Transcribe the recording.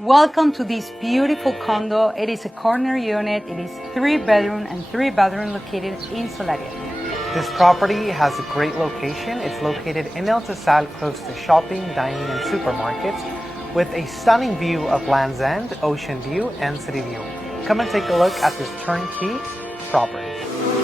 Welcome to this beautiful condo. It is a corner unit. It is 3-bedroom and 3-bathroom located in Solaria. This property has a great location. It's located in El Tezal, close to shopping, dining, and supermarkets, with a stunning view of Land's End, ocean view, and city view. Come and take a look at this turnkey property.